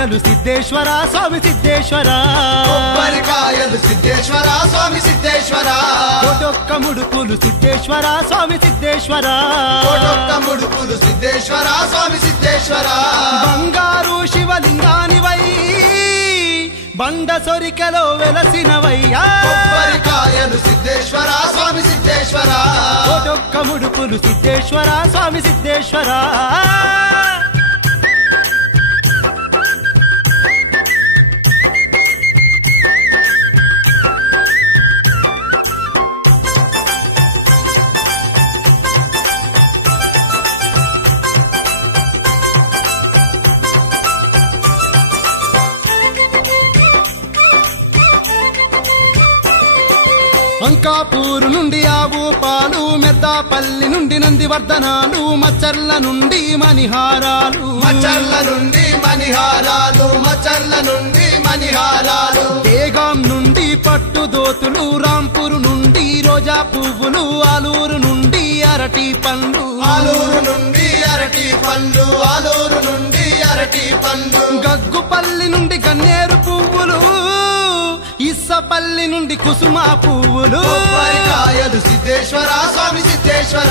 కొబ్బరికాయలు సిద్ధేశ్వర స్వామి సిద్ధేశ్వర కొబ్బరికాయలు సిద్ధేశ్వర స్వామి సిద్ధేశ్వర కోటొక్క ముడుపులు సిద్ధేశ్వర స్వామి సిద్ధేశ్వర కోటొక్క ముడుపులు సిద్ధేశ్వర స్వామి సిద్ధేశ్వర బంగారు శివలింగానివై బండ సొరికలో వెలసినవయ్యా కొబ్బరికాయలు సిద్ధేశ్వర స్వామి సిద్ధేశ్వర కోటొక్క ముడుపులు సిద్ధేశ్వర స్వామి సిద్ధేశ్వర అంకాపూరు నుండి ఆవు పాలు మెద్దాపల్లి నుండి నందివర్ధనాలు మచ్చర్ల నుండి మణిహారాలు మచ్చర్ల నుండి మణిహారాలు మచ్చర్ల నుండి మణిహారాలు దేగాం నుండి పట్టు దోతులు రాంపూరు నుండి రోజా పువ్వులు ఆలూరు నుండి అరటి పండ్లు ఆలూరు నుండి అరటి పండ్లు ఆలూరు నుండి అరటి పండ్లు గగ్గుపల్లి నుండి గన్నేరు పువ్వులు ఇస్సపల్లి నుండి కుసుమ పువ్వులు కొబ్బరికాయలు సిద్ధేశ్వర స్వామి సిద్ధేశ్వర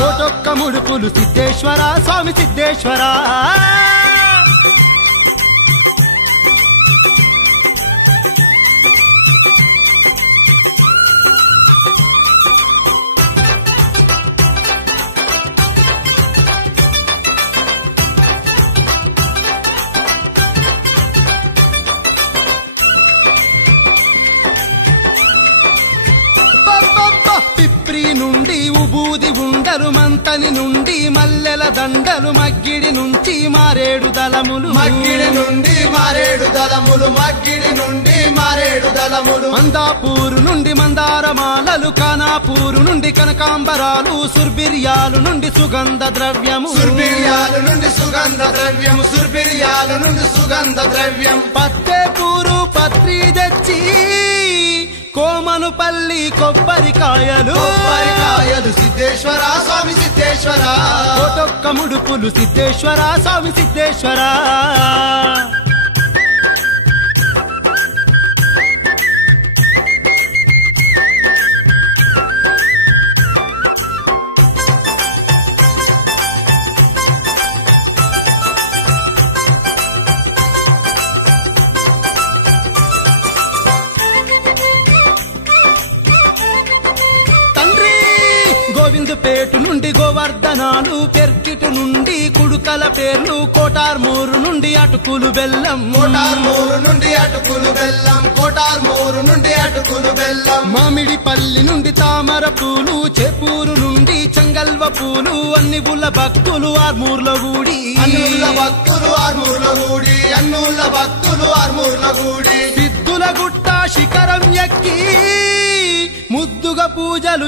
కోటొక్క ముడుపులు సిద్ధేశ్వర స్వామి సిద్ధేశ్వర పిప్రి నుండి ఉబూది ఉండలు మంతని నుండి మల్లెల దండలు మగ్గిడి నుంచి మారేడు దళములు మగ్గిడి నుండి మారేడు దళములు మగ్గిడి నుండి మారేడు దళములు మందాపూరు నుండి మందారమాలలు కానాపూరు నుండి కనకాంబరాలు సుర్బిర్యాలు నుండి సుగంధ ద్రవ్యము సుర్బిర్యాలు నుండి సుగంధ ద్రవ్యము సుర్బిర్యాలు నుండి సుగంధ ద్రవ్యం పత్తేపూరు పత్రి తెచ్చి కోమనుపల్లి కొబ్బరికాయలు కొబ్బరికాయలు సిద్ధేశ్వర స్వామి సిద్ధేశ్వర కోటొక్క ముడుపులు సిద్ధేశ్వర స్వామి సిద్ధేశ్వర గోవిందపేట నుండి గోవర్ధనాలు పెర్కిటు నుండి కుడుకల పేర్లు కోటార్మూరు నుండి అటుకులు బెల్లం కోటార్మూరు నుండి అటుకులు బెల్లం కోటార్మూరు నుండి అటుకులు బెల్లం మామిడిపల్లి నుండి తామర పూలు చేపూరు నుండి చెంగల్వ పూలు అన్ని బుల్ల భక్తులు ఆర్మూర్లో గూడి అన్నుల భక్తులు ఆర్మూర్లో గూడి అన్నుల భక్తులు ఆర్మూర్లో గూడి సిద్ధుల గుట్ట శిఖరం ఎక్కి ముద్దుగా పూజలు